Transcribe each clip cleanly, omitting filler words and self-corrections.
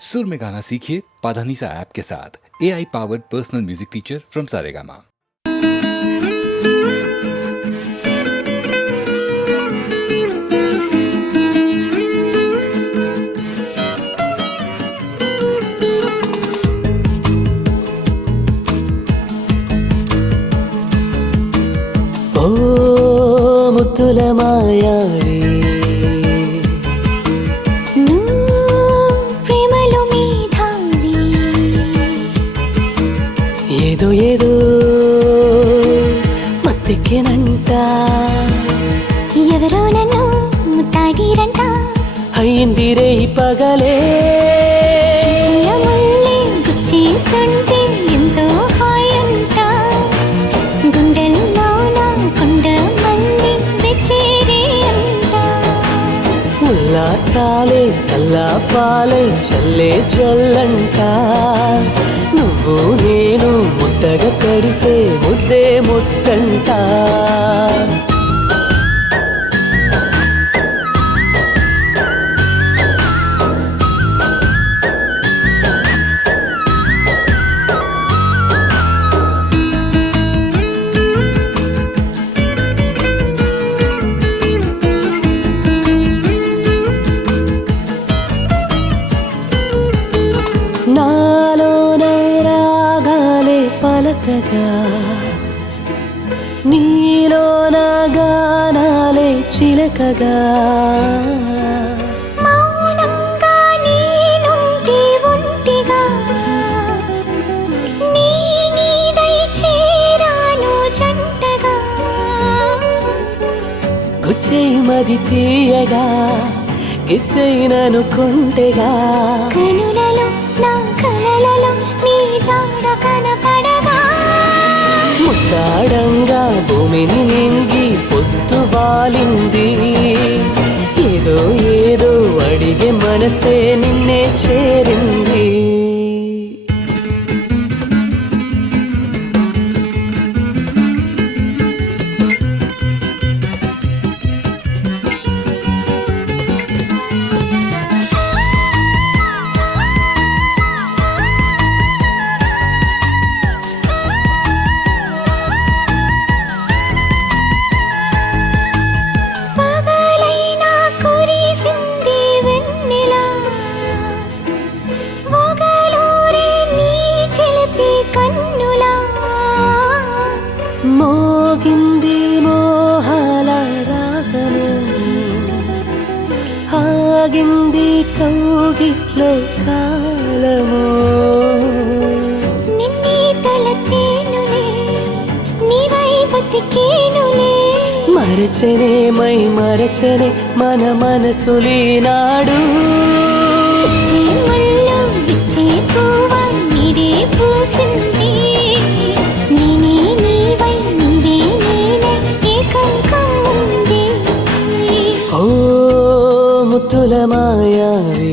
सुर में गाना सीखिए पाधानीसा ऐप के साथ। AI powered personal music teacher from Saregama. ఓ ముద్దుల మాయావి ప్రేమలో మీధావి ఏదో ఏదో మత్తెక్కేనంట ఎవరో నన్ను ముట్టాడిరంట అయ్యిందిరే ఈ పగలే ముళ్ళే గుచ్చేస్తుంటే ఎంతో హాయంట గుండెల్లో నా కొండ మళ్ళీ తెచ్చేరే అంట ఉల్లాసాలే సల్లాపాలై చల్లే జల్లంట నువ్వు నేను ముద్దగా కడిసే ముద్దే ముద్దంట నాలోన రాగాలే పలకగా నీలోన గానాలే చిలకగా మౌనంగా నేనుంటే ఒంటిగా నీ నీడై చేరాను జంటగా గుచ్చేయి మది తీయగా గిచ్చేయి నన్ను కొంటెగా కనులలో నా కలలలో నీ జాడ కనపడగా ముద్దాడంగా భూమిని నింగి పొద్దు వాలింది ఏదో ఏదో అడిగే మనసే నిన్నే చేరింది పగలైనా కురిసింది వెన్నెల మొగలూరే నీ చిలిపి కన్నులా మోగింది మోహాల రాగము ఆగింది కౌగిట్లో కాలము నిన్నే తలచేనులే నీవై బతికేనులే మరచనే మై మరచనే మన మనసులీనాడు ఇచ్చే ముళ్ళు ఇచ్చే పువ్వ నీడే పూసింది నేనే నీవై నీవే నేనే ఏకం కమ్ముంది ఓ ముద్దుల మాయావి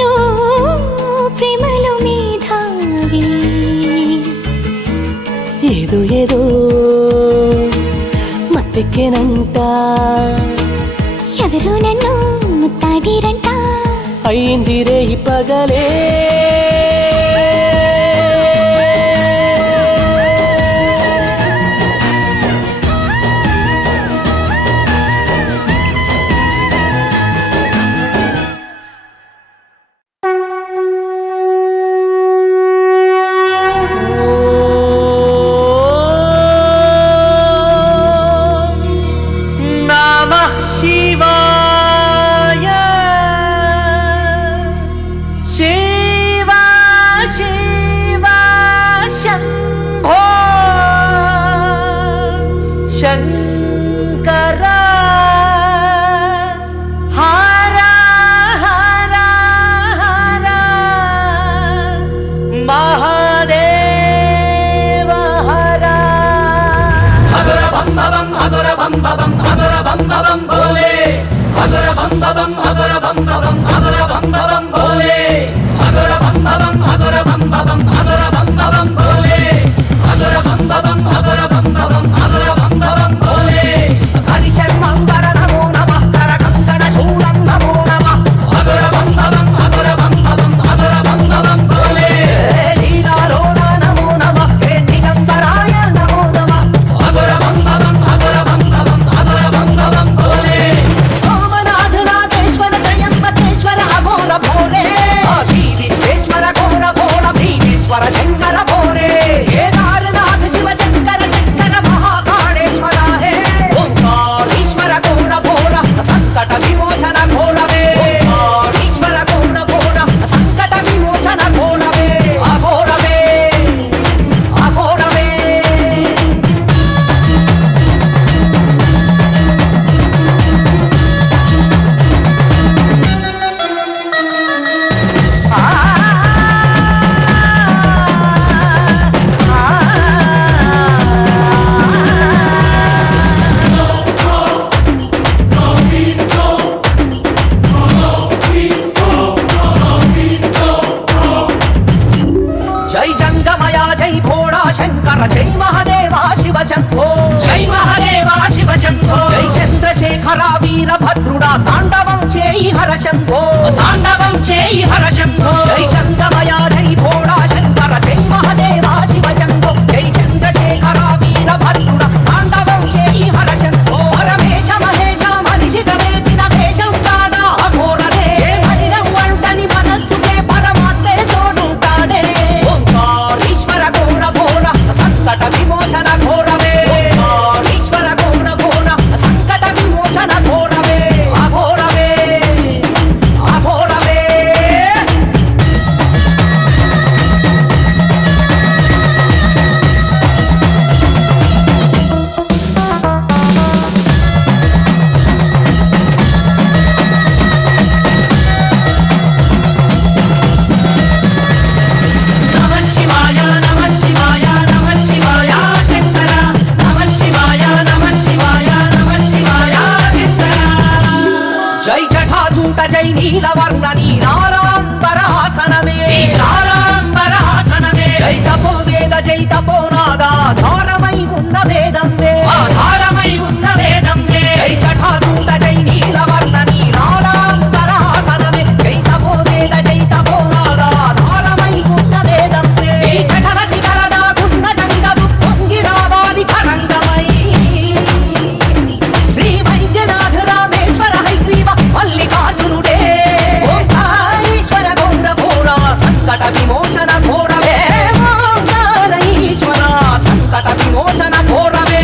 నువ్వు ప్రేమలో మేధావి ఏదో ఏదో మత్తెక్కేనంట ఎవరో నన్ను ముట్టాడిరంట అయ్యిందిరే ఈ పగలే నమః శివాయ శివాయ శంకర జై మహదేవా శివ శంభో జై మహదేవా శివ శంభో జై చంద్రశేఖర వీరభద్రుడా తాండవం చేయి హర శంభో తాండవం చేయి హర శంభో జై చందమయ జై భోళా శంకర జై మహదేవా శివ శంభో జై చంద్రశేఖర వీరభద్రుడా తాండవం చేయి హర శంభో పరమేశ మహేశ మనిషిగా వేసిన వేషం కాదా అఘోరనే మలినం వంటని మనస్సుకే పరమాత్మే తోడుంటాడే ఓంకారీశ్వర ఘోర ఘోర సంకట విమోచన ఘోరవే ఓంకారీశ్వర ఘోర ఘోర సంకట విమోచన ఘోరవే అఘోరవే అఘోరవే నమః శివాయ నమః శివాయ నమః శివాయ శంకర నమః శివాయ నమః శివాయ నమః శివాయ శంకర జై జటాజూట జై నీలవర్ణ నీలాంబరహాసనమే నీలాంబరహాసనమే జై తపో వేద జై తపోనాద ధారమై ఉన్న వేదం వే ఆధారమై ఉన్న వేదం వే జై జటాజూట జై నీలవర్ణ నీలాంబరహాసనమే జై తపో వేద జై తపోనాద ధారమై ఉన్న వేదం వే ఈ జఠర శిఖరదా గుండనందము పొంగి రావాలి తరంగమై శ్రీ వైద్యనాథ రామేశ్వర హైగ్రీవ మల్లికార్జునుడే ఓంకారీశ్వర గౌర ఘోర సంకట విమోచన ఘోరవే ఓంకారీశ్వర సంకట విమోచన ఘోరవే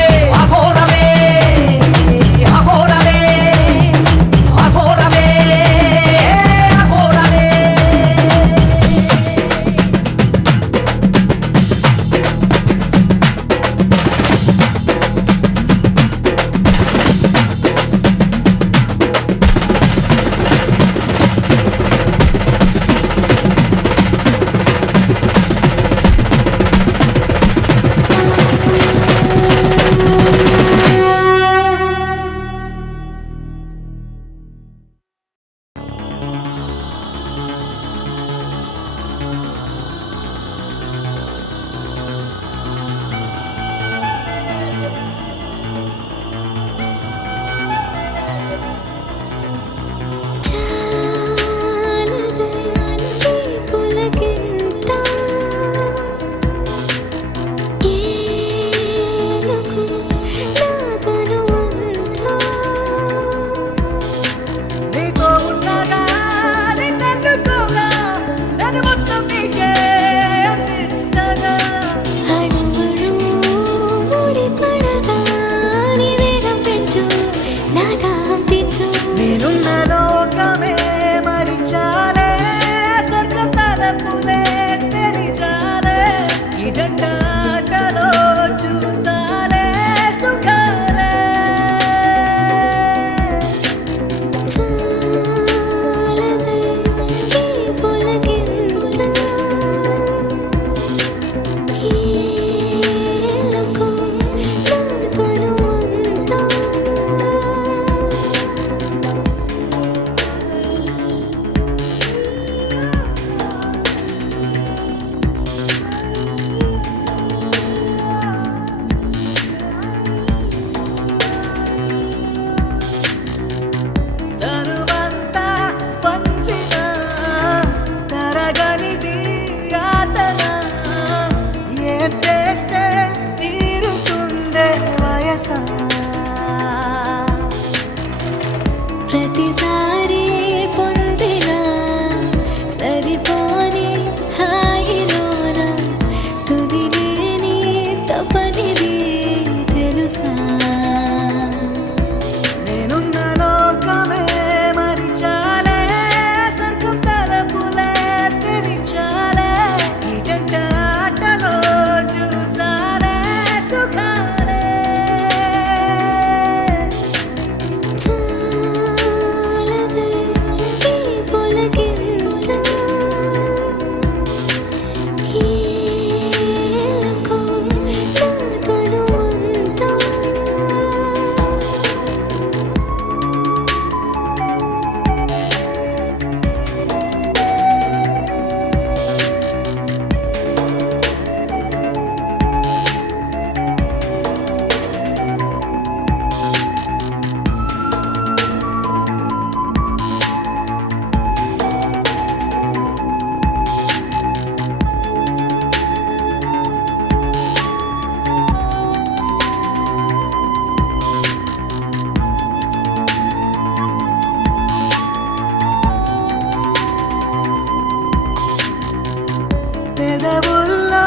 పెదవుల్లో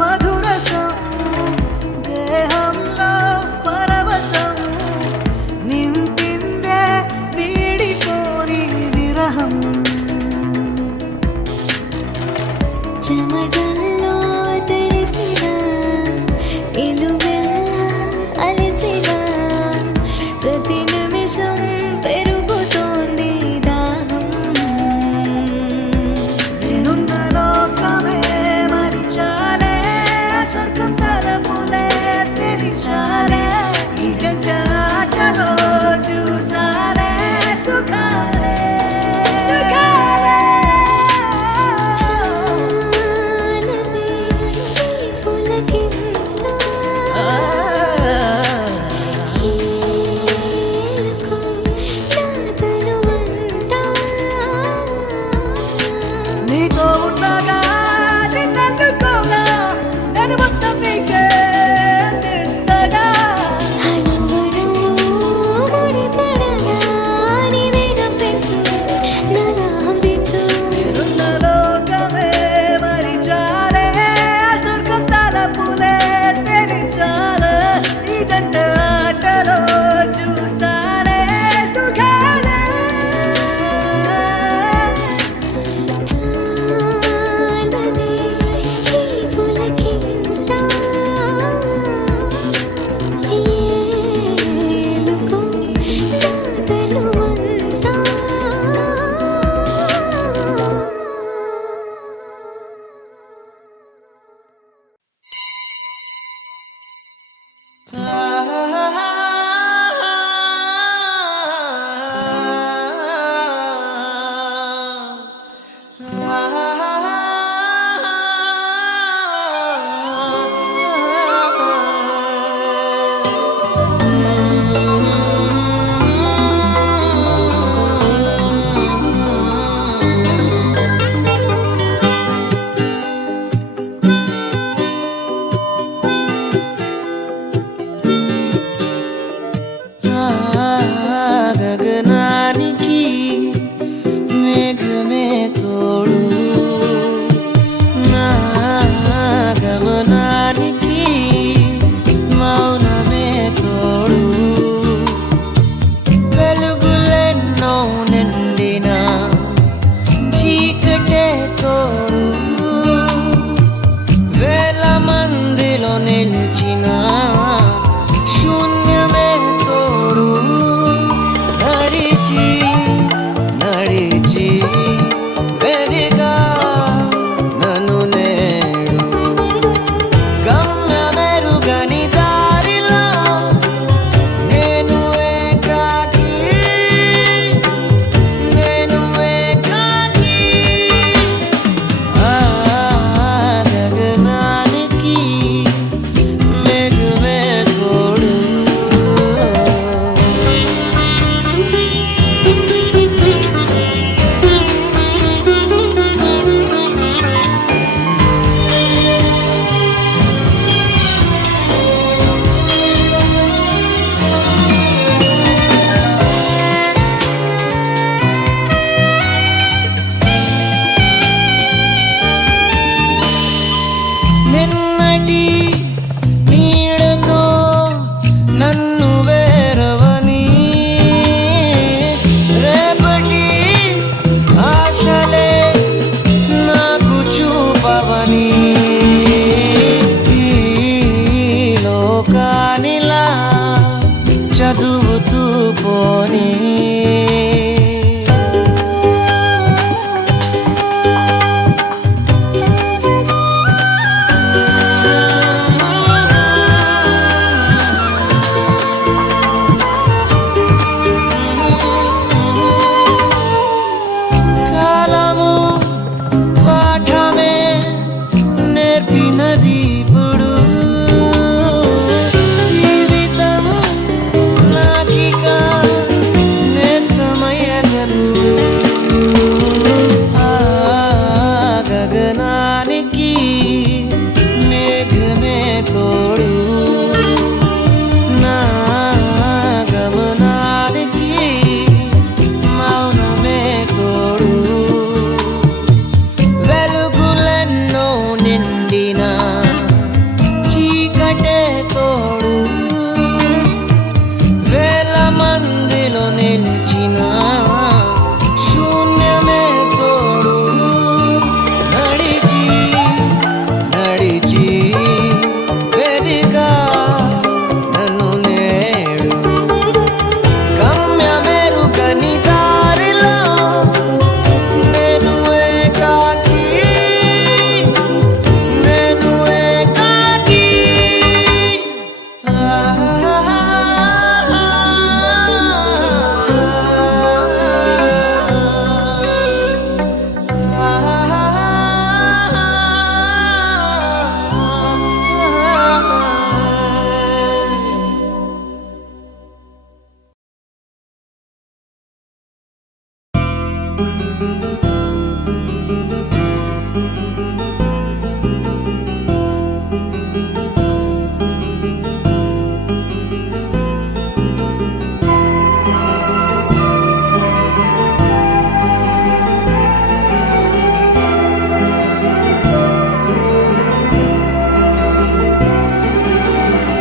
మధురసం దేహంలో పరవశం నింపిందే వీడిపోని విరహం చెమటల్లో తడిసిన ఇలువెల్లా అలసిన ప్రతి నిమిషం పెరుగుతోంది దాహం నేనున్న లోకమే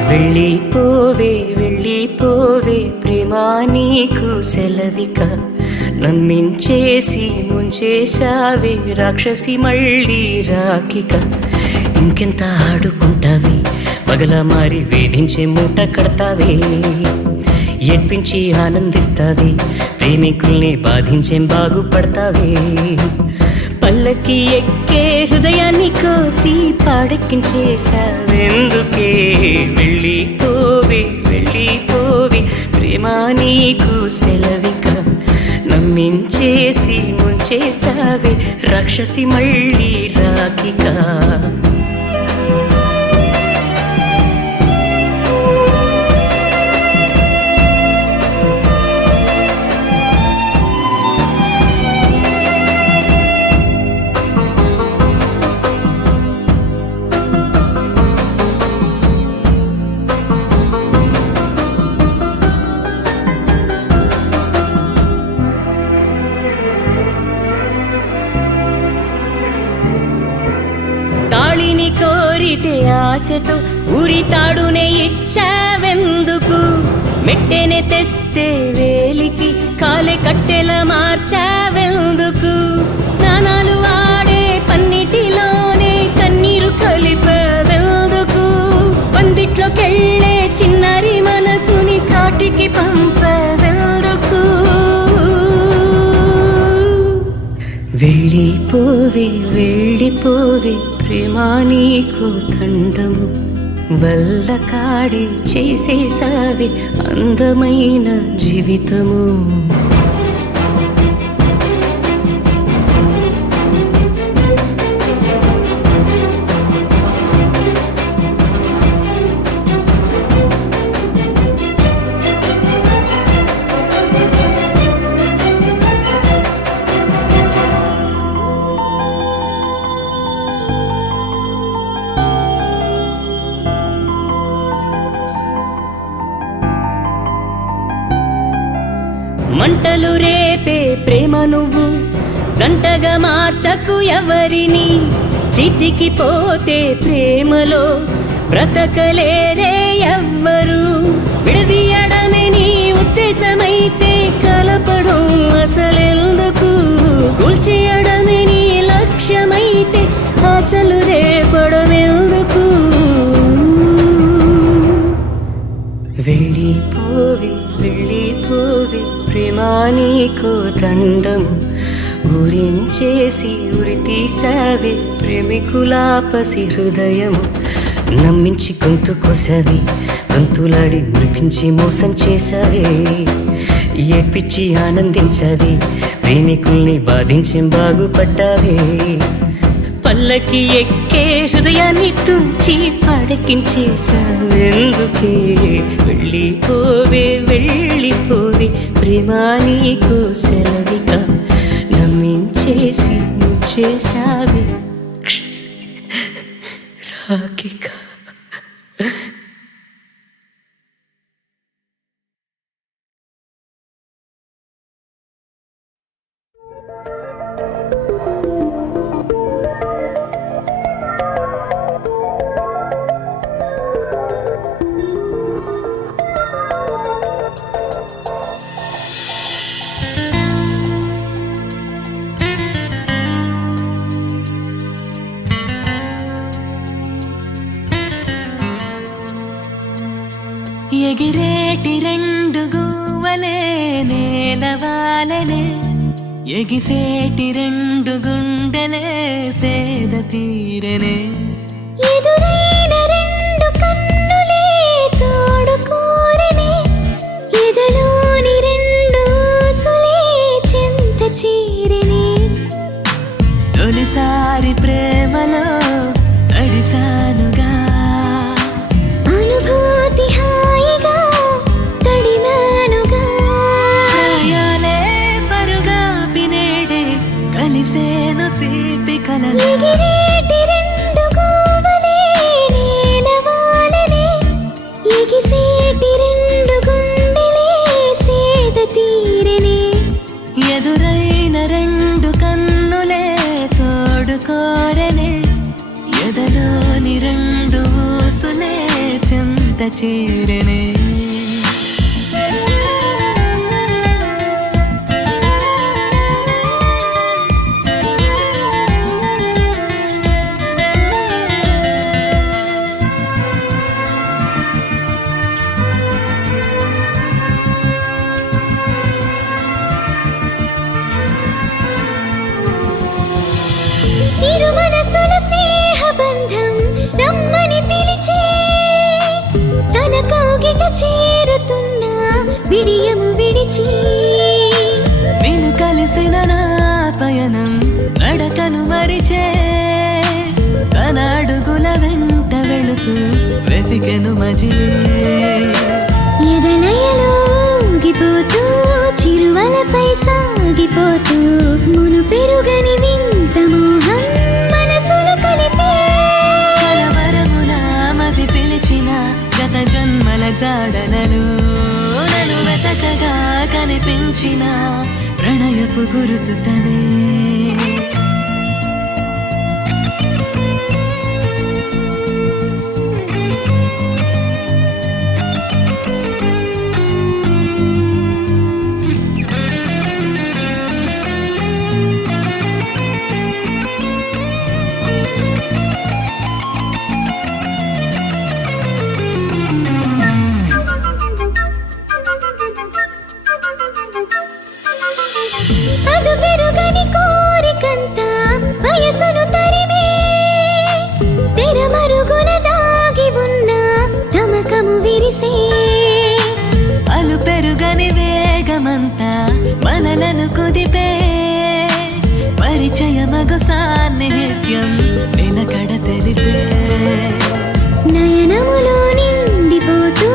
వెళ్ళిపోవే వెళ్ళిపోవే ప్రేమా నీకు సెలవిక నమ్మించేసి ముంచేశావే రాక్షసి మళ్ళీ రాకిక ఇంకెంత ఆడుకుంటావే పగల మారి వేధించే మూట కడతావే ఏడ్పించి ఆనందిస్తావే ప్రేమికుల్ని బాధించేం బాగుపడతావే పల్లకి ఎక్కే హృదయాన్ని కోసి పాడెక్కించేశావెందుకే వెళ్ళిపోవే వెళ్ళిపోవే ప్రేమా నీకు సెలవిక నమ్మించేసి ముంచేశావే రాక్షసి మళ్ళీ రాకిక ఆశతో ఊరి తాడునే ఇచ్చావెందుకు మెట్టెనే తెస్తే వేలికి కాలే కట్టెల మార్చావెందుకు స్నానాలు ఆడే పన్నిటిలోనే కన్నీరు కలిపావెందుకు పందిట్లోకెళ్ళే చిన్నారి మనసుని కాటికి పంపావెందుకు వెళ్ళిపోవే వెళ్ళిపోవే ప్రేమా నీకు దండము వల్ల కాడి చేసేసావే అందమైన జీవితము మంటలు రేపే ప్రేమ నువ్వు జంటగా మార్చకు ఎవరిని చిటికి పోతే ప్రేమలో బ్రతకలేరే ఎవ్వరు విడదీయడమే నీ ఉద్దేశమైతే కలపడం అసలెందుకు కూల్చేయడమే నీ లక్ష్యమైతే ఆశలు రేపడమెందుకు వెళ్ళిపోవే వెళ్ళిపోవే ప్రేమా నీకు దండము ఊరించేసి ఉరి తీసావే ప్రేమికులాపసి హృదయము నమ్మించి గొంతు కోసావే గొంతులాడి మురిపించి మోసం చేసావే ఏడ్పించి ఆనందించావే ప్రేమికుల్ని బాధించి బాగుపడ్డావే పల్లకి ఎక్కే హృదయాన్ని తుంచి పాడెక్కించేశావెందుకే వెళ్ళిపోవే వెళ్ళిపోవే ప్రేమా నీకు సెలవిక నమ్మించేసి ముంచేశావే రాకిక ఎగిరేటి రెండు గువ్వలే నేలవాలనే ఎగిసేటి రెండు గుండెలే సేద తీరనే ఎదురైన రెండు కన్నులే తోడు కోరనే ఎదలోని రెండు ఊసులే చెంత చీరనే తొలిసారి ప్రేమలో అడిసానుగా అనుభూతి హాయిగా తడిమానుగా ప్రాయాలే పరుగా పినేడే తెలిసేను తీపి కలలు ఎగిరేటి రెండు గోవలే నేలవాలనే ఎగిసేటి రెండు గుండెలే సేద తీరనే ఎదురైన రెండు కన్నులే తోడుకోరనే ఎదలోని రెండు ఊసులే చెంత చేరనే ఇరు మనసుల స్నేహ బంధం రమ్మని పిలిచే తన కౌగిట చేరుతున్న విడియము విడిచి నేను కలిసిన నా పయనం నడకను మరిచే తన అడుగుల వెంట వెళుతూ వెతికెను మజిలే ఎదలయలో ఊగిపోతూ చిరువలపై సాగిపోతూ మును పెరుగని వింత మోహం మనసులు కలిపే కలవరమున మది పిలిచిన గత జన్మల జాడలలో నన్ను వెతకగా కనిపించిన ప్రణయపు గురుతు తనే అదు పెరుగని కోరికంత వయసును తరిమే తెర మరుగున దాగి ఉన్న తమకము విరిసే అలు పెరుగని వేగమంతా మనలను కుదిపే పరిచయమగు సాన్నిహిత్యం నిలకడ తెలిపే నయనములో నిండిపోతూ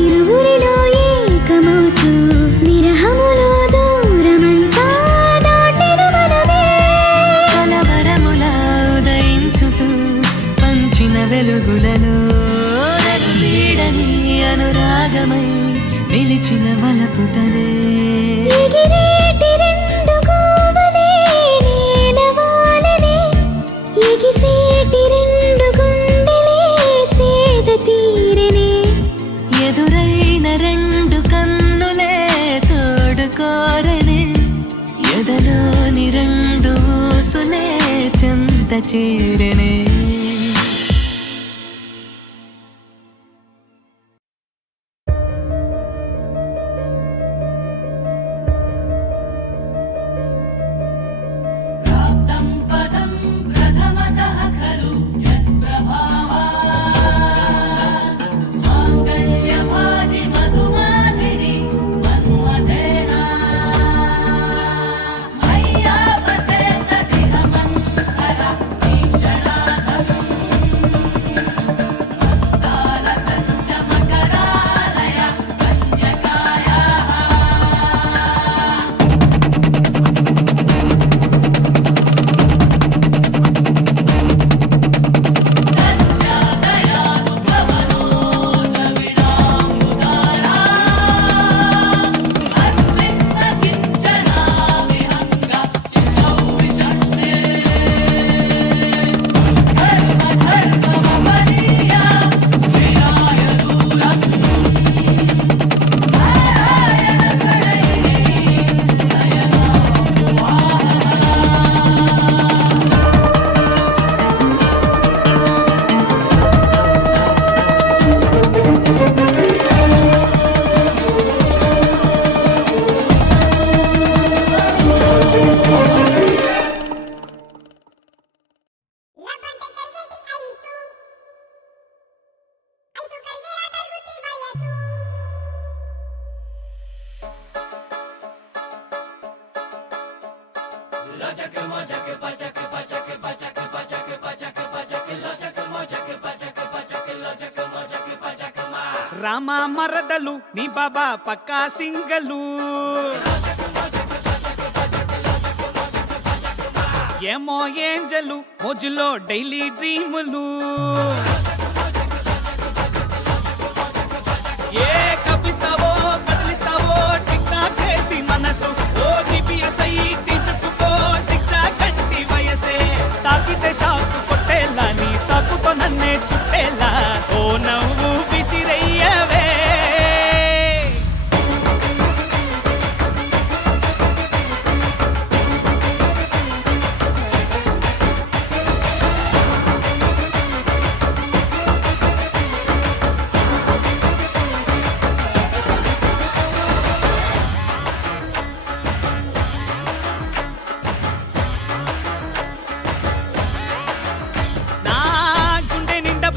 ఇరువురిలో ఏకమవుతూ విరహములో దూరమంతా దాటెను మనమే కలవరముల ఉదయించుతూ పంచిన వెలుగులలో నన్ను వీడని అనురాగమై నిలిచిన వలపుతనే ఎగిరేటి రెండు గోవలే నేలవాలనే ఎగిసేటి రెండు గుండెలే సేద తీరనే ఎదురైన రెండు కన్నులే తోడుకోరనే ఎదలోని రెండు ఊసులే చెంత చేరనే రామ మరదలు నీ బాబా పక్కా సింగలు ఏమో ఏంజలు మోజులో డైలీ డ్రీములు ఏ కప్పిస్తావో కదిలిస్తావో టిక్ టాక్ చేసి మనసు ఓ జిపిఎస్ అయి తీసుకుపో శిక్ష కట్టి వయసే తాకితే షాకు కొట్టేలా నీ సాకుతో నన్నే చుట్టేలా ఓ నవ్వు విసిరయ్యవే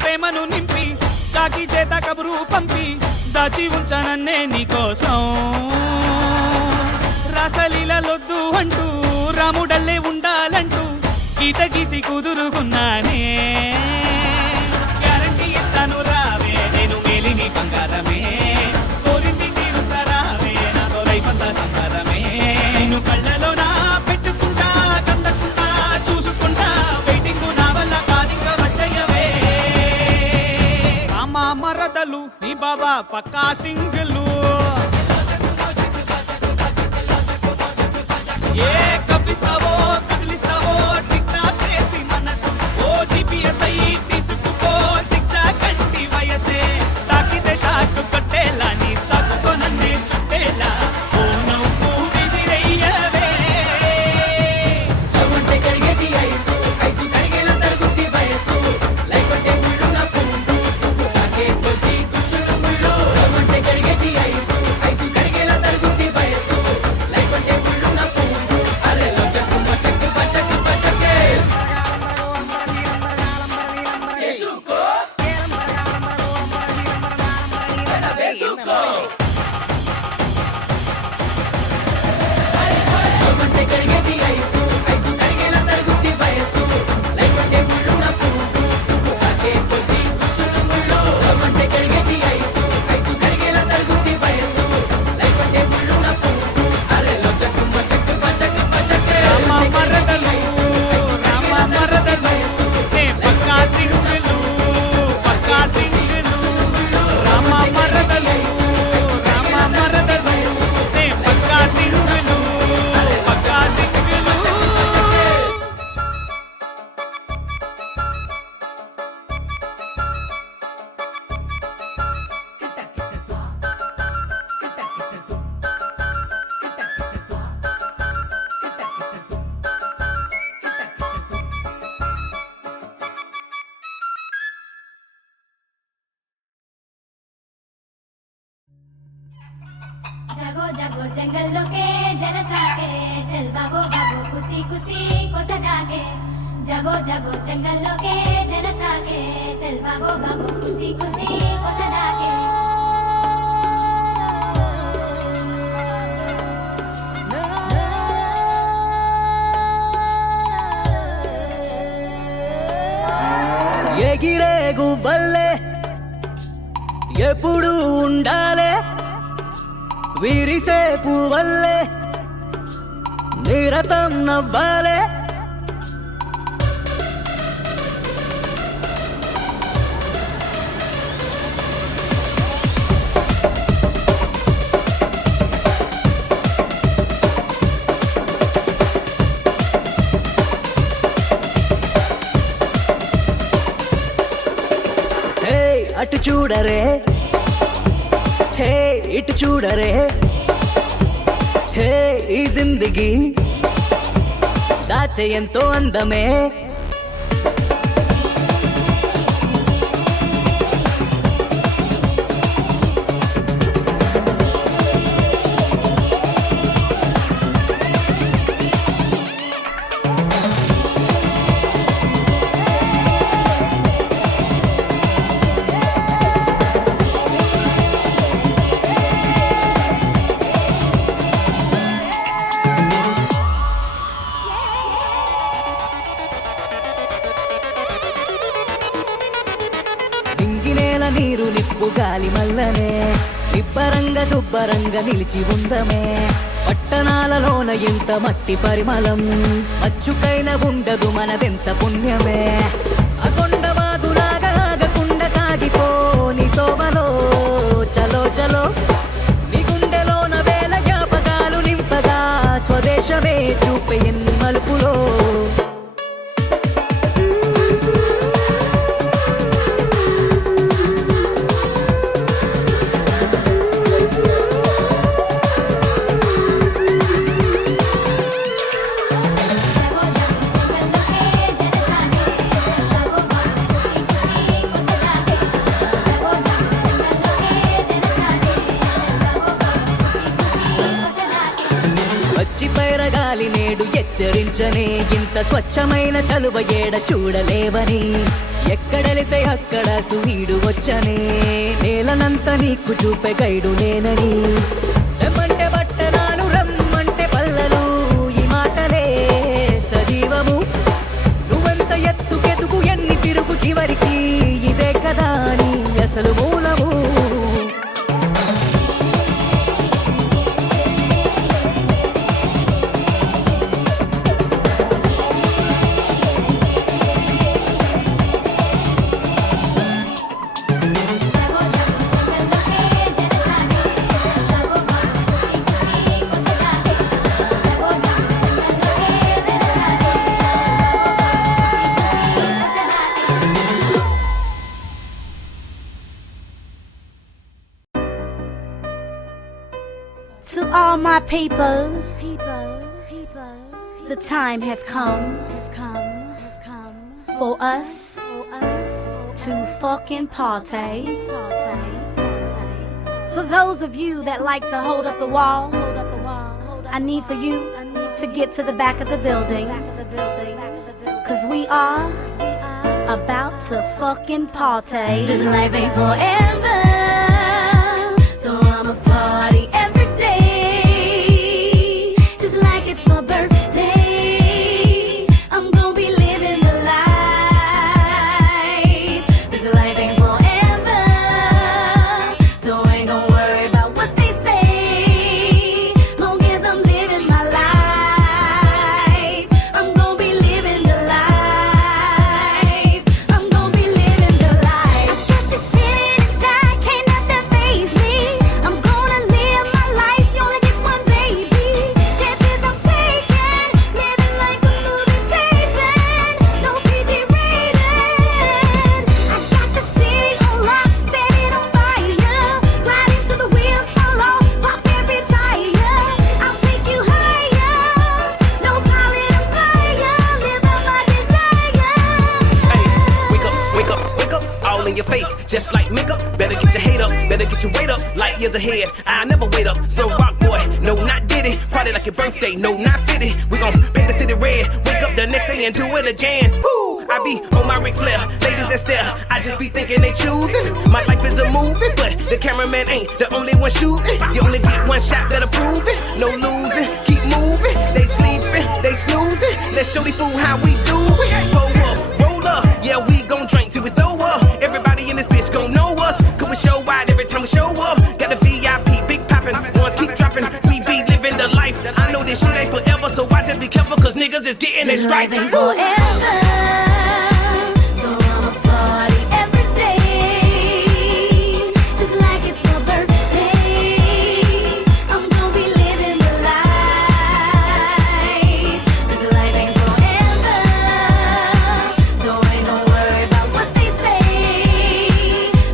ప్రేమను నింపి కాకి చేత కబురు పంపి దాచి ఉంచానన్నే నీకోసం రసలీలొద్దు అంటూ రాముడల్లే ఉండాలంటూ గీత గీసి కుదురుకున్నానే గ్యారంటీ ఇస్తాను రావే నేను మేలిని బంగారమే కోరింది తీరుస్తారావే నాతో లైఫ్ అంతా సంహారమే నేను కళ్ళలో నా పెట్టుకుంటా కందకుంటా చూసుకుంటా వెయిటింగ్ నా వల్ల కాదింక వచ్చయ్యవే మరదలు నీ బాబా పక్కా సింగిలు ఏ కప్పిస్తావో కదిలిస్తావో టిక్ టాక్ చేసి మనసు ఓ జిపిఎస్ అయి తీసుకుపో శిక్ష కట్టి వయసే తాకితే షాకు కొట్టేలా నీ సాకుతో నన్నే చుట్టేలా ఓ నవ్వు విసిరయ్యవే जगो जगो जंगलों के जलसा के चल बाबो बाबो खुशी खुशी को सजा के जगो जगो जंगलों के जलसा के चल बाबो बाबो खुशी खुशी को सजा के ఎగిరే గువ్వల్లే ఎప్పుడు ఉండాలే విరిసే పువ్వల్లే నిరతం నవ్వాలే హే అటు చూడరే హే ఇటు చూడరే హే ఈ జిందగీ దాచే ఎంతో అందమే ఇంగినేల నీరు నిప్పు గాలి మల్లనే నిబ్బరంగా శుభ్రంగా నిలిచి ఉందమే పట్టణాలలోన ఇంత మట్టి పరిమళం అచ్చుకైన ఉండదు మనదెంత పుణ్యమే అకొండవాదులాగా ఆగకుండా సాగిపోని తోమలో చలో చలో నీ గుండెలోన వేల జ్ఞాపకాలు నింపగా స్వదేశమే చూపే ఎన్ని మలుపులో వచ్చి పైరగాలి నేడు హెచ్చరించనే ఇంత స్వచ్ఛమైన చలువ ఏడ చూడలేవని ఎక్కడెళితే అక్కడ సువీడు వచ్చనే నేలనంత నీకు చూపే గైడు నేనని రమ్మంటే పట్టణాలు రమ్మంటే పల్లలు ఈ మాటలే సజీవము నువ్వెంత ఎత్తుకెతుకు ఎన్ని తిరుగు చివరికి ఇదే కదా నీ అసలు మూలము To all my people, the time has come for us to fucking party. For those of you that like to hold up the wall, I need for you to get to the back of the building. Cause we are about to fucking party. This life ain't forever, so I'ma party every day, just like it's my birthday. I'm gonna be living the life. This life ain't forever, so I ain't gonna worry about what they say, long as I'm living my life. I'm gonna be living the life. I'm gonna be living the life. Got this feeling inside, can't nothing faze me. I'm gonna live my life, you only get one baby. Chances I'm taking, living like a movie taping, no PG rated. I got the city on lock, set it on fire. Ride into the wheels, fall off, pop every tire. I'll take you higher, no pilot on fire. Live out my desire. Hey, wake up, all in your face, just like makeup. Better get your hate up, better get your weight up, light years ahead. I never wait up, so rock boy, no not Diddy. Party like your birthday, no not 50. We gon' paint the city red, wake up the next day and do it again. Woo! I be on my Ric Flair, ladies that stare, I just be thinking they choosing. My life is a movie, but the cameraman ain't the only one shooting. You only get one shot, better prove it. No losing, keep moving. They sleeping, they snoozing. Let's show the fool how we do it. Pull up, roll up, yeah we gon' drink till we throw up. Everybody in this bitch gon' know us, cause we show wide every time we show up. Got the VIP, big poppin', ones keep dropping. We be living the life. I know this shit ain't forever, so I just be careful, cause niggas is getting their This stripes. life ain't forever, so I'ma party every day, just like it's my birthday. I'm gonna be living the life. This life ain't forever, so I ain't gonna worry about what they say,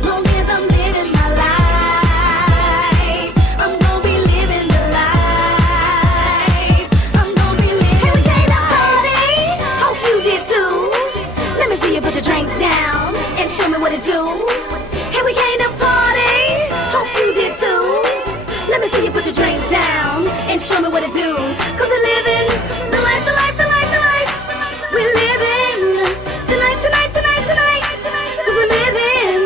long as I'm living my life. I'm gonna be living the life. I'm gonna be living the life. Hope you did too. Let me see you put your drinks down and show me what to do. Hey, we came to party. Hope you did too. Let me see you put your drinks down and show me what to do. Cause we're living the life, the life, the life, the life. We're living tonight, tonight, tonight, tonight. Cause we're living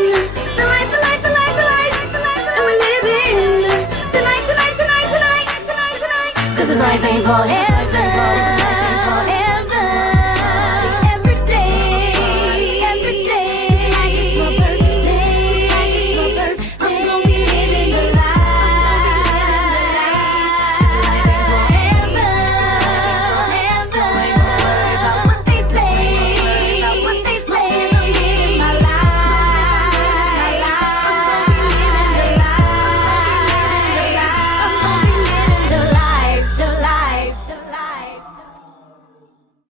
the life, the life, the life, the life. And we're living tonight, tonight, tonight, tonight. Cause this life ain't forever.